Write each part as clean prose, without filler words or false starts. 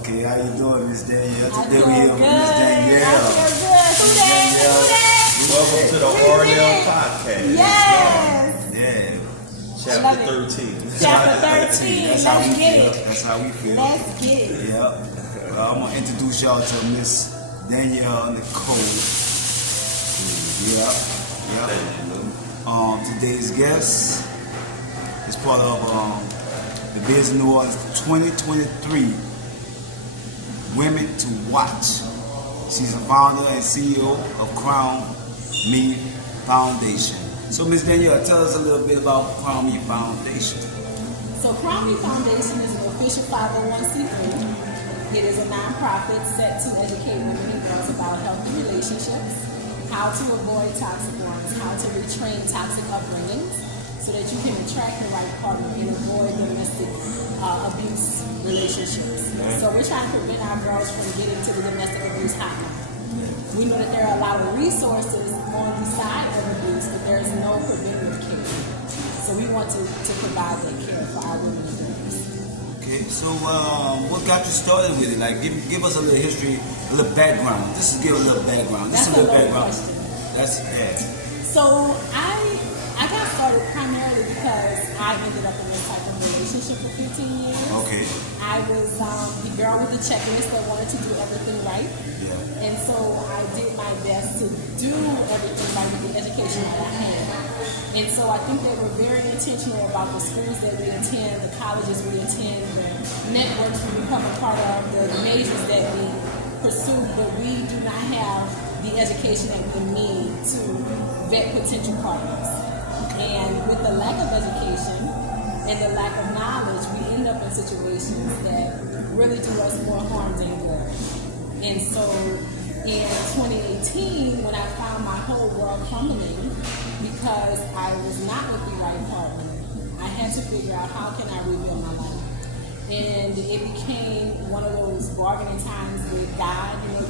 Okay, how you doing, Miss Danyel? I Today feel we here with Miss Danyel. I feel good. Who that? Welcome to the RL Podcast. Yes. Yeah. Chapter 13. Chapter 13. That's how we Let's get feel. it. That's how we feel. Let's get it. Yep. I'm gonna introduce y'all to Miss Danyel Nicole. Yep. Today's guest is part of the Biz New Orleans 2023 Women to Watch. She's a founder and CEO of Crown Me Foundation. So, Ms. Danyel, tell us a little bit about Crown Me Foundation. So Crown Me Foundation is an official 501c3. It is a nonprofit set to educate women and girls about healthy relationships, how to avoid toxic ones, how to retrain toxic upbringings, so that you can attract the right partner and avoid domestic abuse relationships. So we're trying to prevent our girls from getting to the domestic abuse hotline. We know that there are a lot of resources on the side of abuse, but there is no preventative care. So we want to provide that care for our women and girls. Okay, so what got you started with it? Like, give us a little history, a little background. Just give a little background. That's Just a little loaded background. question. That's yeah. So I got started primarily because I ended up in this type of relationship for 15 years. Okay. I was the girl with the checklist that wanted to do everything right. Yeah. And so I did my best to do everything right with the education that I had. And so I think they were very intentional about the schools that we attend, the colleges we attend, the networks we become a part of, the majors that we pursue, but we do not have the education that we need to vet potential partners. And with the lack of education and the lack of knowledge, we end up in situations that really do us more harm than good. And so in 2018, when I found my whole world crumbling because I was not with the right partner, I had to figure out how can I rebuild my life. And it became one of those bargaining times with God. You know,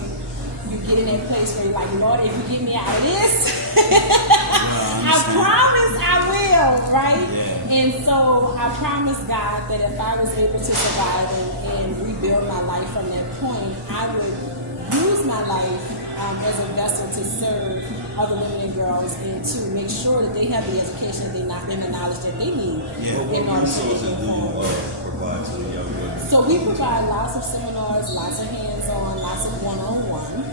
you get in that place where you're like, Lord, if you get me out of this, I promise I will, right? Yeah. And so I promised God that if I was able to survive and rebuild my life from that point, I would use my life as a vessel to serve other women and girls and to make sure that they have the education and the knowledge that they need. Yeah. What resources do you provide to the young women? So we provide lots of seminars, lots of hands-on, lots of one-on-one.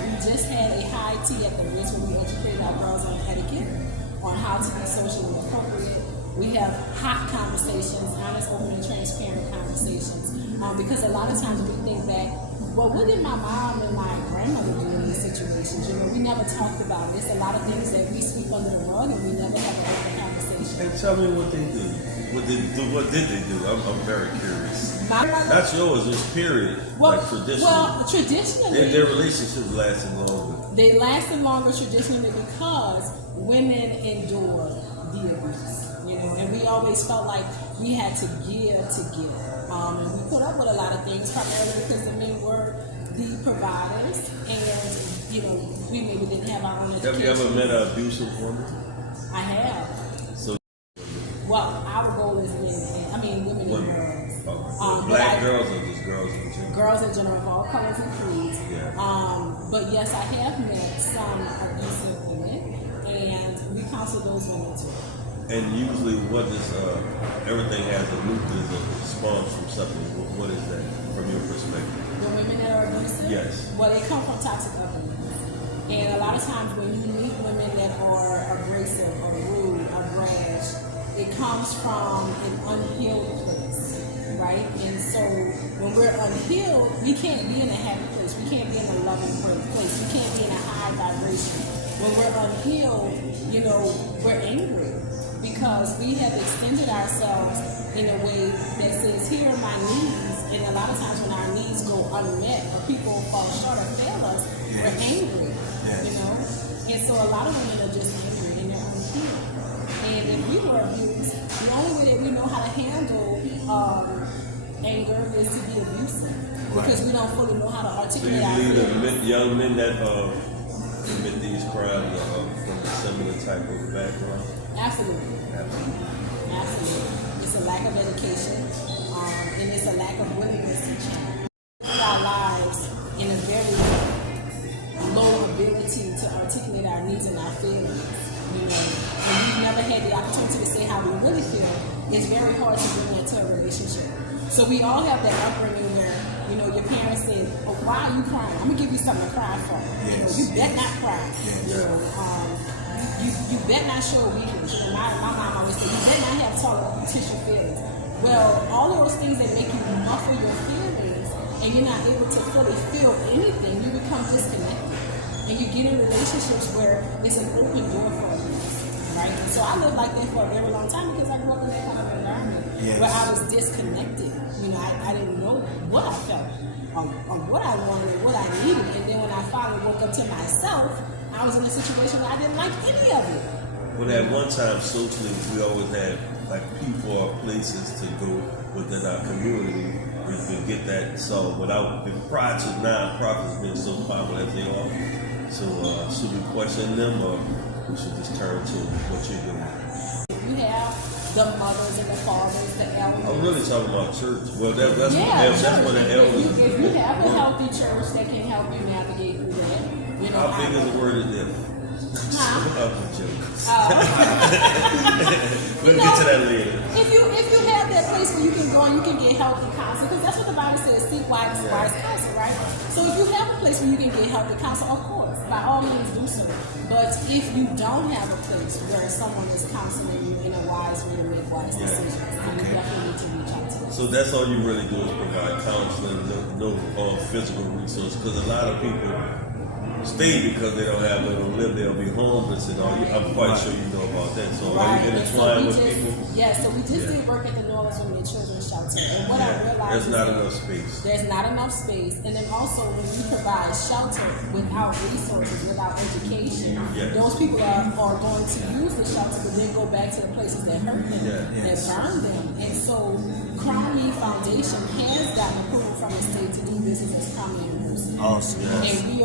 We just had a high tea at the Ritz where we educated our girls on etiquette, on how to be socially appropriate. We have hot conversations, honest, open, and transparent conversations. Because a lot of times we think back, well, what did my mom and my grandmother do in these situations? You know, we never talked about it. There's a lot of things that we sweep under the rug and we never have an open conversation. And tell me what they do. What did they do? I'm very curious. Not yours, just period. Well, like traditionally. Well, traditionally, their relationship lasted longer. They lasted longer traditionally because women endured the abuse. You know, and we always felt like we had to give to give. And we put up with a lot of things primarily because the men were the providers, and you know, we maybe didn't have our own education. Have you ever met an abusive woman? I have. So, well, our goal is women and girls. Black girls or just girls in general? Girls in general, of all colors and creeds. Yeah. But yes, I have met some abusive women, and we counsel those women too. And usually, what is everything has a nucleus of response from something? What is that from your perspective? The women that are abusive? Yes. Well, they come from toxic upbringing. And a lot of times when you meet women that are abrasive or rude or brash, it comes from an unhealed place, right? And so when we're unhealed, we can't be in a happy place. We can't be in a loving place. We can't be in a high vibration. When we're unhealed, you know, we're angry because we have extended ourselves in a way that says, here are my needs. And a lot of times when our needs go unmet or people fall short or fail us, we're angry, you know? And so a lot of women are just angry and they're unhealed. And if we were abused, the only way that we know how to handle anger is to be abusive. Because we don't fully know how to articulate our feelings. Do you believe that young men that commit these crimes are from a similar type of background? Absolutely. Absolutely. It's a lack of education, and it's a lack of willingness to change. had the opportunity to say how we really feel, it's very hard to bring into a relationship. So we all have that upbringing where, you know, your parents said, oh, why are you crying? I'm going to give you something to cry for. Yes. You bet not cry. Yes. You know, you bet not show weakness. You know, my mom always said, you bet not have tissue feelings. Well, all those things that make you muffle your feelings and you're not able to fully feel anything, you become disconnected. And you get in relationships where it's an open door for you. Right? So I lived like that for a very long time because I grew up in that kind of environment where I was disconnected. You know, I didn't know what I felt, or what I wanted, or what I needed. And then when I finally woke up to myself, I was in a situation where I didn't like any of it. Well, at one time, socially, we always had like people or places to go within our community to get that solved without, prior to nonprofits being so popular as they are. So, should we question them or we should just turn to what you're doing? You have the mothers and the fathers, the elders. I'm really talking about church. Well, that's church. what the elders. If you have a healthy church that can help you navigate through that, you know. How big is the word of them? We'll get to that later. If you have that place where you can go and you can get healthy counsel, because that's what the Bible says, seek wise counsel, right? So if you have a place where you can get healthy counsel, of course, by all means do so. But if you don't have a place where someone is counseling you in a wise way to make wise decisions, then you definitely need to reach out to them. So that's all you really do is provide counseling, no physical resources, because a lot of people stay because they don't have, they don't live, they'll be homeless and all. I'm quite sure you know about that. So are you intertwined with people? Yeah, so we just did work at the New Orleans Women and Children's Shelter. And what I realized there's not enough space. There's not enough space. And then also when you provide shelter without resources, without education, those people are going to use the shelter but then go back to the places that hurt them, that burn them. And so Crown Me Foundation has gotten approval from the state to do business as Crown Me University. Awesome. And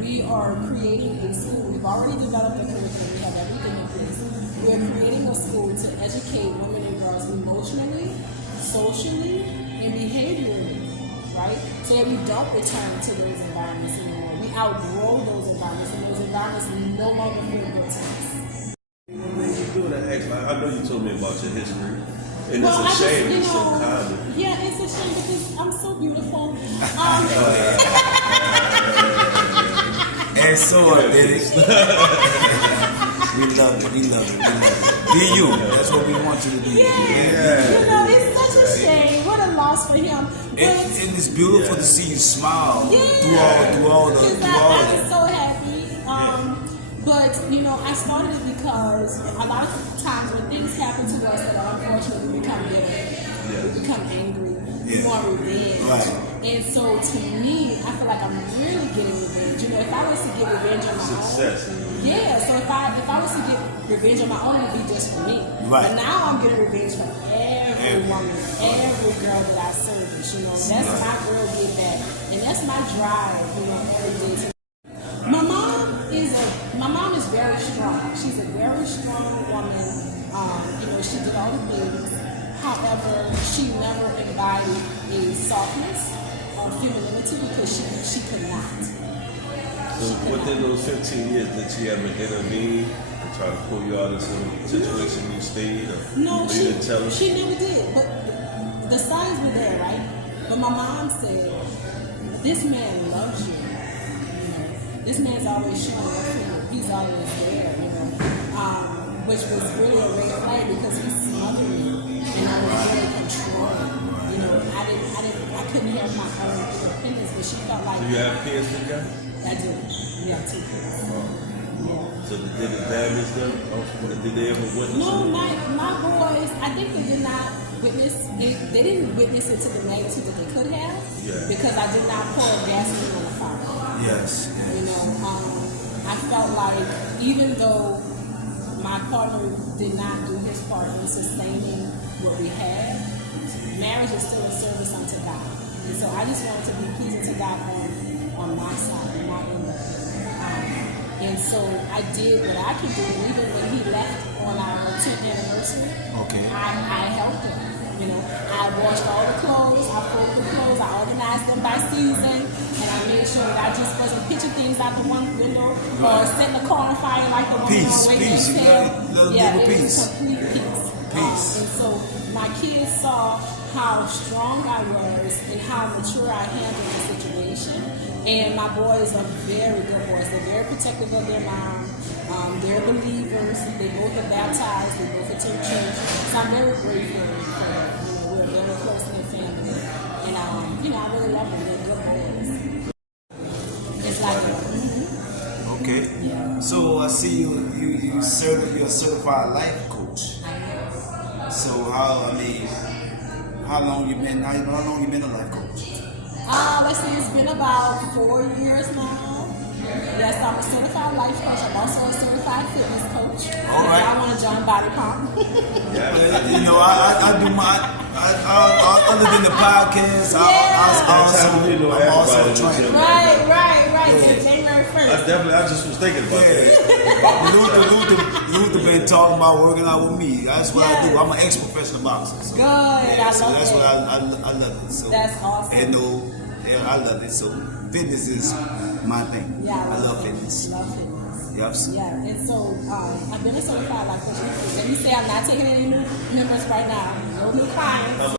we are creating a school. We've already developed a curriculum. We have everything in place. We're creating a school to educate women and girls emotionally, socially, and behaviorally, right? So that we don't return to those environments anymore. We outgrow those environments, and those environments no longer feel good to us. What made you do that? I know you told me about your history. And well, it's a shame it's so common. Yeah, it's a shame because I'm so beautiful. And so authentic. We love it. Be you. That's what we want you to be. You know, it's such a shame. What a loss for him. And it's beautiful to see you smile through all I that. was so happy. But, you know, I started it because a lot of times when things happen to us that are unfortunate, we become bitter. We become angry. We want revenge. Right. And so to me, I feel like I'm really getting revenge. You know, if I was to get revenge on my own. So if I was to get revenge on my own, it would be just for me. Right. But now I'm getting revenge for every woman, every girl that I service. You know, that's my girl get back. And that's my drive, you know, every day. My mom is very strong. She's a very strong woman. You know, she did all the things. However, she never embodied a softness or femininity because she could not. So within those 15 years, did she ever intervene and try to pull you out of some situation you stayed? Or No, you didn't tell her? she never did. But the signs were there, right? But my mom said, this man loves you. This man's always showing up for you. He's always there, you know. Which was really a red flag because he's smothering me, and I was really controlling. You know, I couldn't have my own opinions, but she felt like. Do you have kids together? I do. We have 2 kids. So did it damage them? Did they ever witness it? No, my boys. I think they did not witness. They didn't witness it to the magnitude that they could have. Because I did not pour gasoline on the fire. Yes. You know, I felt like even though my partner did not do his part in sustaining what we had, marriage is still a service unto God. And so I just wanted to be pleasing to God on my side, not in the and so I did what I could do. Even when he left on our 10th anniversary, I helped him. You know, I washed all the clothes, I folded the clothes, I organized them by season. And I made sure that I just wasn't pitching things out the one window or setting the car on fire like the one Peace, on peace. You gotta Yeah, give it peace. was complete peace. Peace. And so my kids saw how strong I was and how mature I handled the situation. And my boys are very good boys. They're very protective of their mom. They're believers. They both are baptized. They both attend church. So I'm very grateful for them. We're very close in family. And I really love them. They're good boys. It's like Okay. Yeah. So I see you're a certified life coach. So how long you been a life coach? Let's see, it's been about 4 years now. Yes, I'm a certified life coach. I'm also a certified fitness coach. All right. I want to join Body Pump. You know, I do my other than the podcast. I'm also a trainer. Right. Yeah. January 1st. I just was thinking about that. Luther been talking about working out with me. That's what I do. I'm an ex-professional boxer. So, Good. I love that's it. what I love it. So That's awesome. And I love it. So fitness is my thing. Yeah, I love fitness. Love fitness. Yep. Yeah, and so I've been a certified life coach. Let me say I'm not taking any new members right now. No new clients.